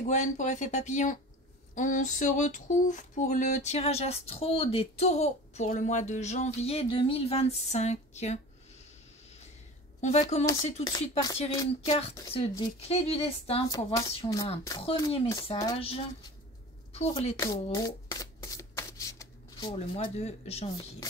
c'est Gwen pour Effet Papillon. On se retrouve pour le tirage astro des taureaux pour le mois de janvier 2025. On va commencer tout de suite par tirer une carte des clés du destin pour voir si on a un premier message pour les taureaux pour le mois de janvier.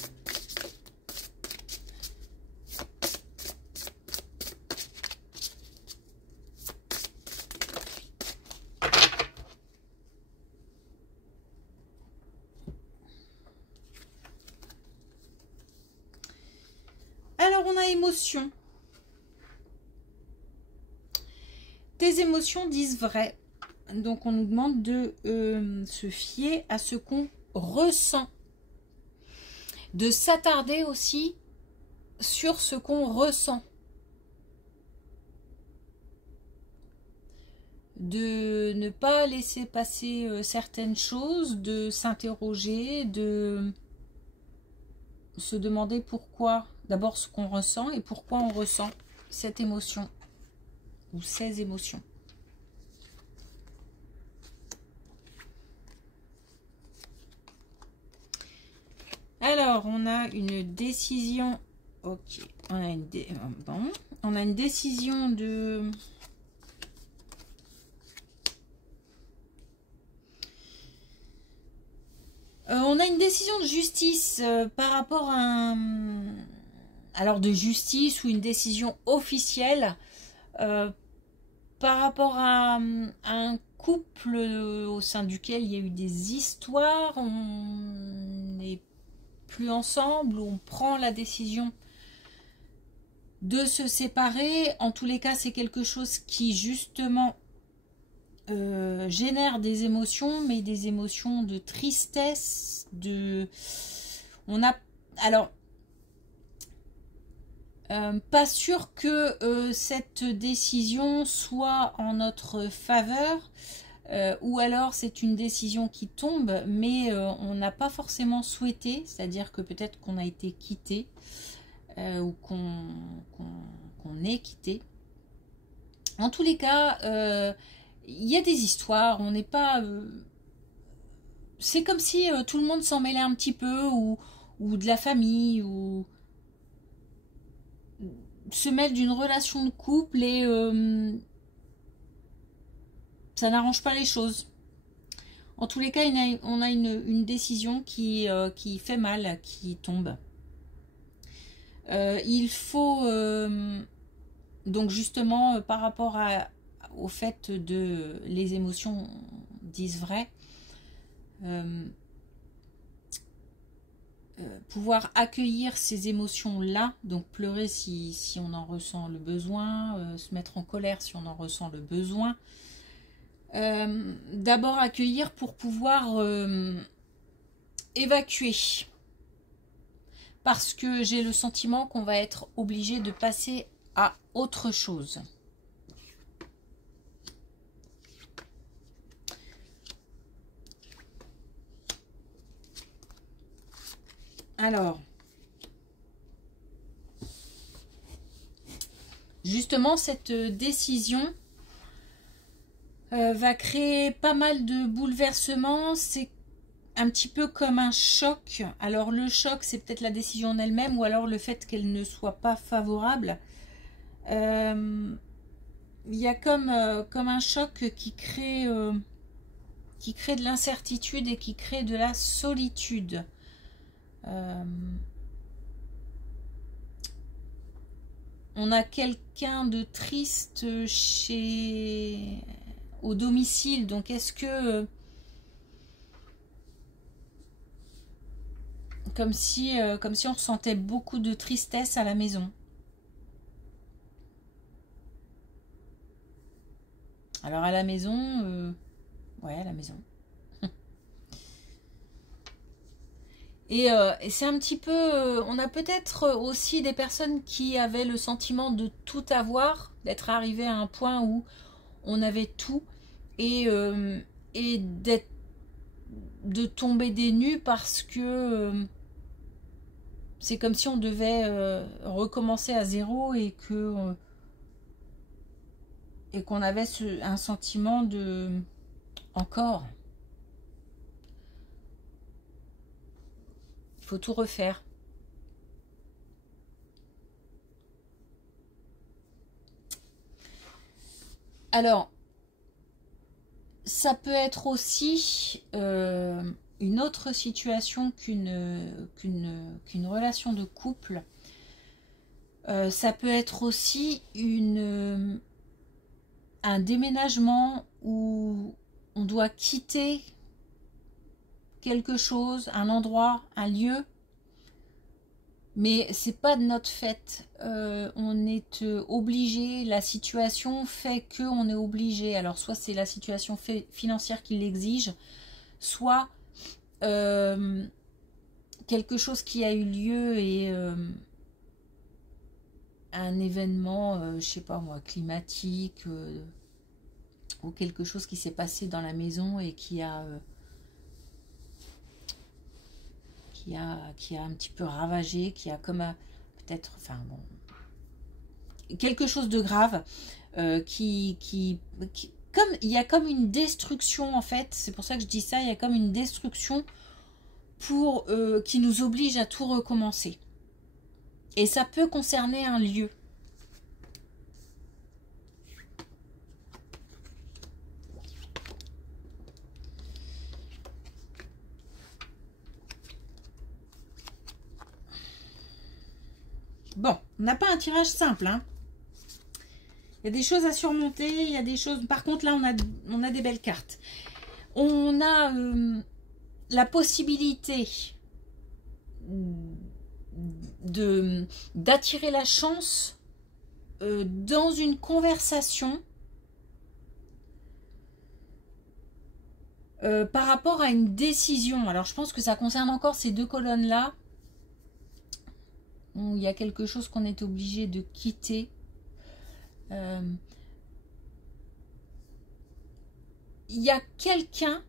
Alors, on a émotion. Tes émotions disent vrai. Donc, on nous demande de se fier à ce qu'on ressent. De s'attarder aussi sur ce qu'on ressent. De ne pas laisser passer certaines choses, de s'interroger, de se demander pourquoi, d'abord ce qu'on ressent et pourquoi on ressent cette émotion ou ces émotions. Alors, on a une décision. Ok, on a une décision de. On a une décision de justice par rapport à un... Alors de justice ou une décision officielle par rapport à un couple au sein duquel il y a eu des histoires, on n'est plus ensemble, on prend la décision de se séparer. En tous les cas, c'est quelque chose qui justement génère des émotions, mais des émotions de tristesse, on a... Alors, pas sûr que cette décision soit en notre faveur, ou alors c'est une décision qui tombe, mais on n'a pas forcément souhaité, c'est-à-dire que peut-être qu'on a été quitté, ou qu'on est quitté. En tous les cas, il y a des histoires, on n'est pas... c'est comme si tout le monde s'en mêlait un petit peu, ou de la famille, ou se mêle d'une relation de couple et ça n'arrange pas les choses. En tous les cas, on a une décision qui fait mal, qui tombe. Il faut... donc justement, par rapport au fait de les émotions disent vrai, pouvoir accueillir ces émotions-là, donc pleurer si on en ressent le besoin, se mettre en colère si on en ressent le besoin. D'abord accueillir pour pouvoir évacuer. Parce que j'ai le sentiment qu'on va être obligé de passer à autre chose. Alors, justement, cette décision va créer pas mal de bouleversements. C'est un petit peu comme un choc. Alors, le choc, c'est peut-être la décision en elle-même ou alors le fait qu'elle ne soit pas favorable. Il y a comme un choc qui crée de l'incertitude et qui crée de la solitude. On a quelqu'un de triste au domicile, donc est-ce que comme si on ressentait beaucoup de tristesse à la maison. Alors à la maison, ouais, à la maison. Et c'est un petit peu... on a peut-être aussi des personnes qui avaient le sentiment de tout avoir, d'être arrivé à un point où on avait tout, et de tomber des nues parce que c'est comme si on devait recommencer à zéro et qu'on avait un sentiment de Encore. Il faut tout refaire. Alors, ça peut être aussi une autre situation qu'une relation de couple. Ça peut être aussi un déménagement où on doit quitter quelque chose, un endroit, un lieu, mais c'est pas de notre fait. On est obligé, la situation fait qu'on est obligé. Alors soit c'est la situation financière qui l'exige, soit quelque chose qui a eu lieu et un événement, je sais pas moi, climatique, ou quelque chose qui s'est passé dans la maison et qui a un petit peu ravagé, qui a comme peut-être, enfin bon, quelque chose de grave, comme il y a comme une destruction en fait, c'est pour ça que je dis ça, il y a comme une destruction pour qui nous oblige à tout recommencer. Et ça peut concerner un lieu. Bon, on n'a pas un tirage simple, hein. Il y a des choses à surmonter, il y a des choses... Par contre, là, on a des belles cartes. On a la possibilité d'attirer la chance dans une conversation par rapport à une décision. Alors, je pense que ça concerne encore ces deux colonnes-là. Où il y a quelque chose qu'on est obligé de quitter. Il y a quelqu'un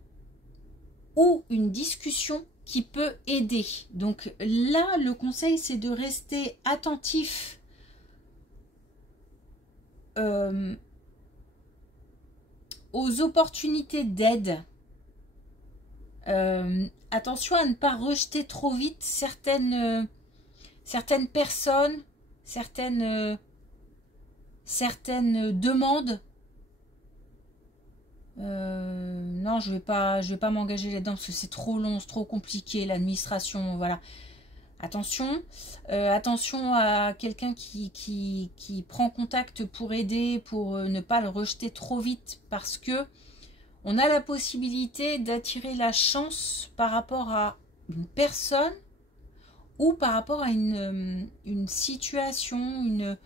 ou une discussion qui peut aider. Donc là, le conseil, c'est de rester attentif aux opportunités d'aide. Attention à ne pas rejeter trop vite certaines personnes, certaines demandes. Non, je vais pas m'engager là-dedans parce que c'est trop long, c'est trop compliqué, l'administration, voilà. Attention, attention à quelqu'un qui prend contact pour aider, pour ne pas le rejeter trop vite, parce que on a la possibilité d'attirer la chance par rapport à une personne ou par rapport à une situation,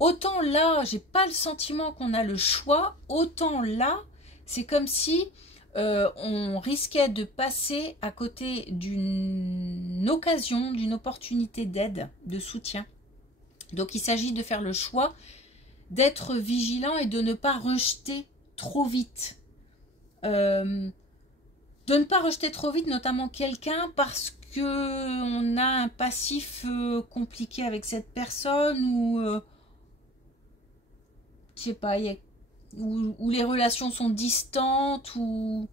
autant là, j'ai pas le sentiment qu'on a le choix, autant là, c'est comme si on risquait de passer à côté d'une occasion, d'une opportunité d'aide, de soutien. Donc il s'agit de faire le choix d'être vigilant et de ne pas rejeter trop vite. De ne pas rejeter trop vite, notamment quelqu'un, parce que on a un passif compliqué avec cette personne, ou je sais pas, où les relations sont distantes, ou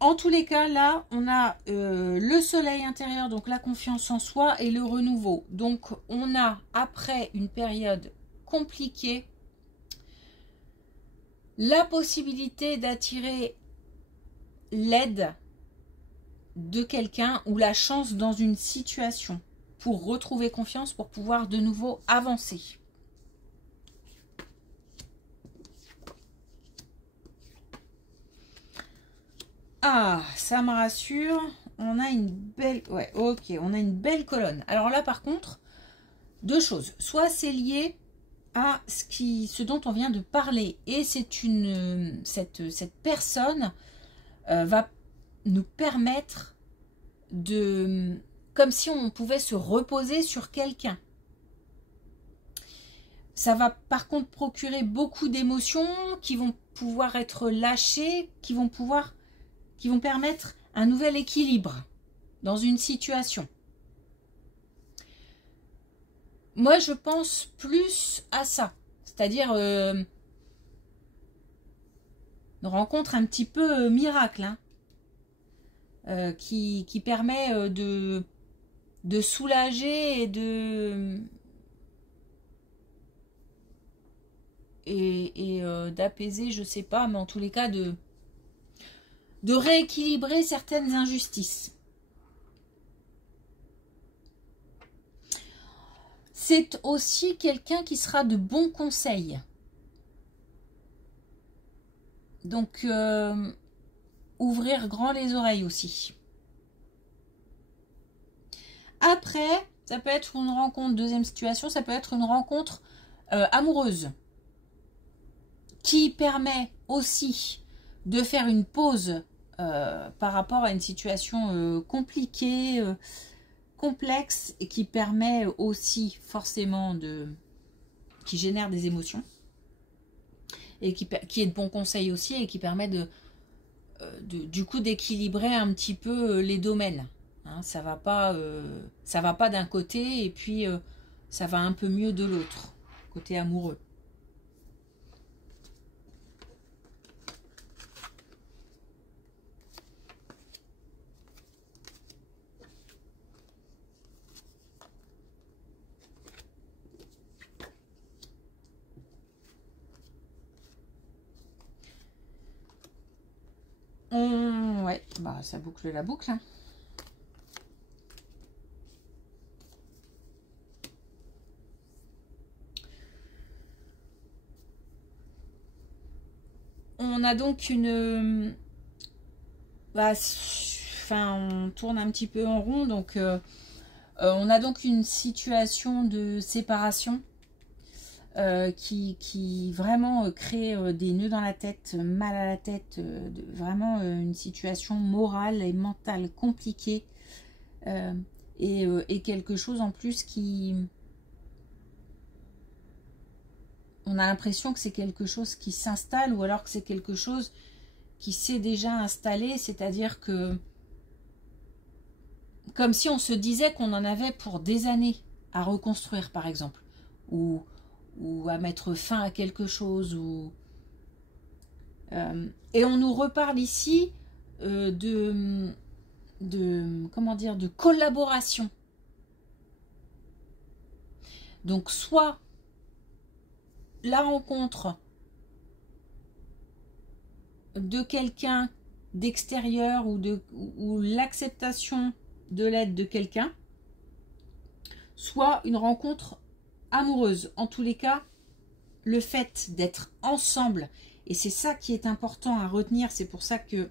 en tous les cas, là, on a le soleil intérieur, donc la confiance en soi, et le renouveau. Donc, on a, après une période compliquée, la possibilité d'attirer l'aide de quelqu'un ou la chance dans une situation pour retrouver confiance, pour pouvoir de nouveau avancer. Ah, ça me rassure. On a une belle... Ouais, ok, on a une belle colonne. Alors là, par contre, deux choses. Soit c'est lié à ce dont on vient de parler. Et c'est cette personne va nous permettre de... Comme si on pouvait se reposer sur quelqu'un. Ça va par contre procurer beaucoup d'émotions qui vont pouvoir être lâchées, qui vont permettre un nouvel équilibre dans une situation. moi, je pense plus à ça. C'est-à-dire une rencontre un petit peu miracle, hein, qui permet de soulager et d'apaiser, je sais pas, mais en tous les cas, de rééquilibrer certaines injustices. C'est aussi quelqu'un qui sera de bons conseils. Donc, ouvrir grand les oreilles aussi. Après, ça peut être une rencontre, deuxième situation, ça peut être une rencontre amoureuse qui permet aussi de faire une pause par rapport à une situation compliquée, complexe, et qui permet aussi forcément qui génère des émotions et qui est de bons conseils aussi, et qui permet du coup d'équilibrer un petit peu les domaines. Hein, ça va pas d'un côté et puis ça va un peu mieux de l'autre, côté amoureux. Ouais, bah ça boucle la boucle, hein. On a donc une... on tourne un petit peu en rond, donc on a donc une situation de séparation qui vraiment crée des nœuds dans la tête, mal à la tête, vraiment une situation morale et mentale compliquée, et quelque chose en plus qui... On a l'impression que c'est quelque chose qui s'installe, ou alors que c'est quelque chose qui s'est déjà installé, c'est-à-dire que comme si on se disait qu'on en avait pour des années à reconstruire, par exemple, ou à mettre fin à quelque chose, et on nous reparle ici comment dire, de collaboration. Donc soit la rencontre de quelqu'un d'extérieur, ou l'acceptation de l'aide de quelqu'un, soit une rencontre amoureuse. En tous les cas, le fait d'être ensemble, et c'est ça qui est important à retenir, c'est pour ça que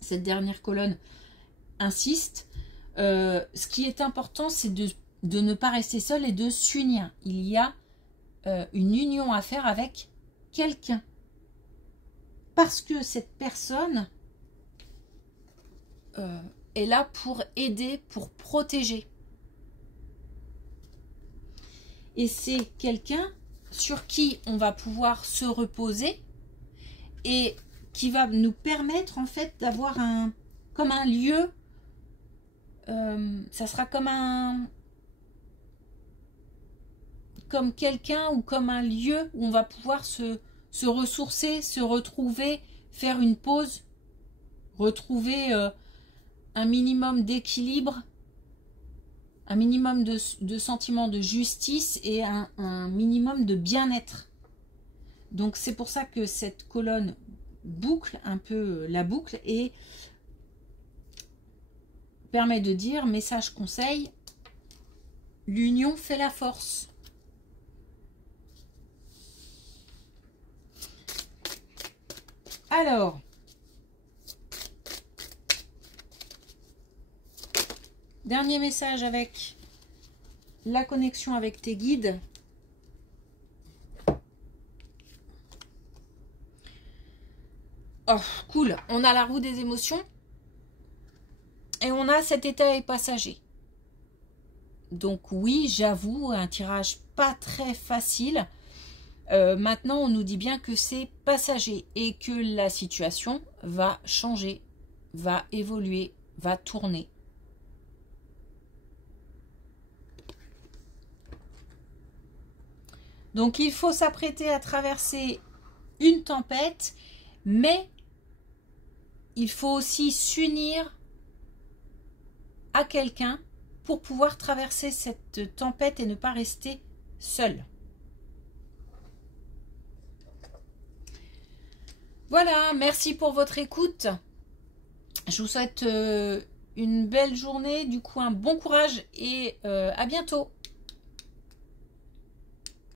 cette dernière colonne insiste, ce qui est important, c'est de ne pas rester seul et de s'unir. Il y a une union à faire avec quelqu'un, parce que cette personne est là pour aider, pour protéger, et c'est quelqu'un sur qui on va pouvoir se reposer, et qui va nous permettre en fait d'avoir comme un lieu, ça sera comme quelqu'un, ou comme un lieu où on va pouvoir se ressourcer, se retrouver, faire une pause, retrouver un minimum d'équilibre, un minimum de sentiment de justice, et un minimum de bien-être. Donc c'est pour ça que cette colonne boucle un peu la boucle, et permet de dire, message conseil, l'union fait la force. Alors, dernier message avec la connexion avec tes guides. Oh, cool. On a la roue des émotions. Et on a cet état est passager. Donc oui, j'avoue, un tirage pas très facile. Maintenant, on nous dit bien que c'est passager, et que la situation va changer, va évoluer, va tourner. Donc il faut s'apprêter à traverser une tempête, mais il faut aussi s'unir à quelqu'un pour pouvoir traverser cette tempête et ne pas rester seul. Voilà, merci pour votre écoute. Je vous souhaite une belle journée, du coup un bon courage et à bientôt.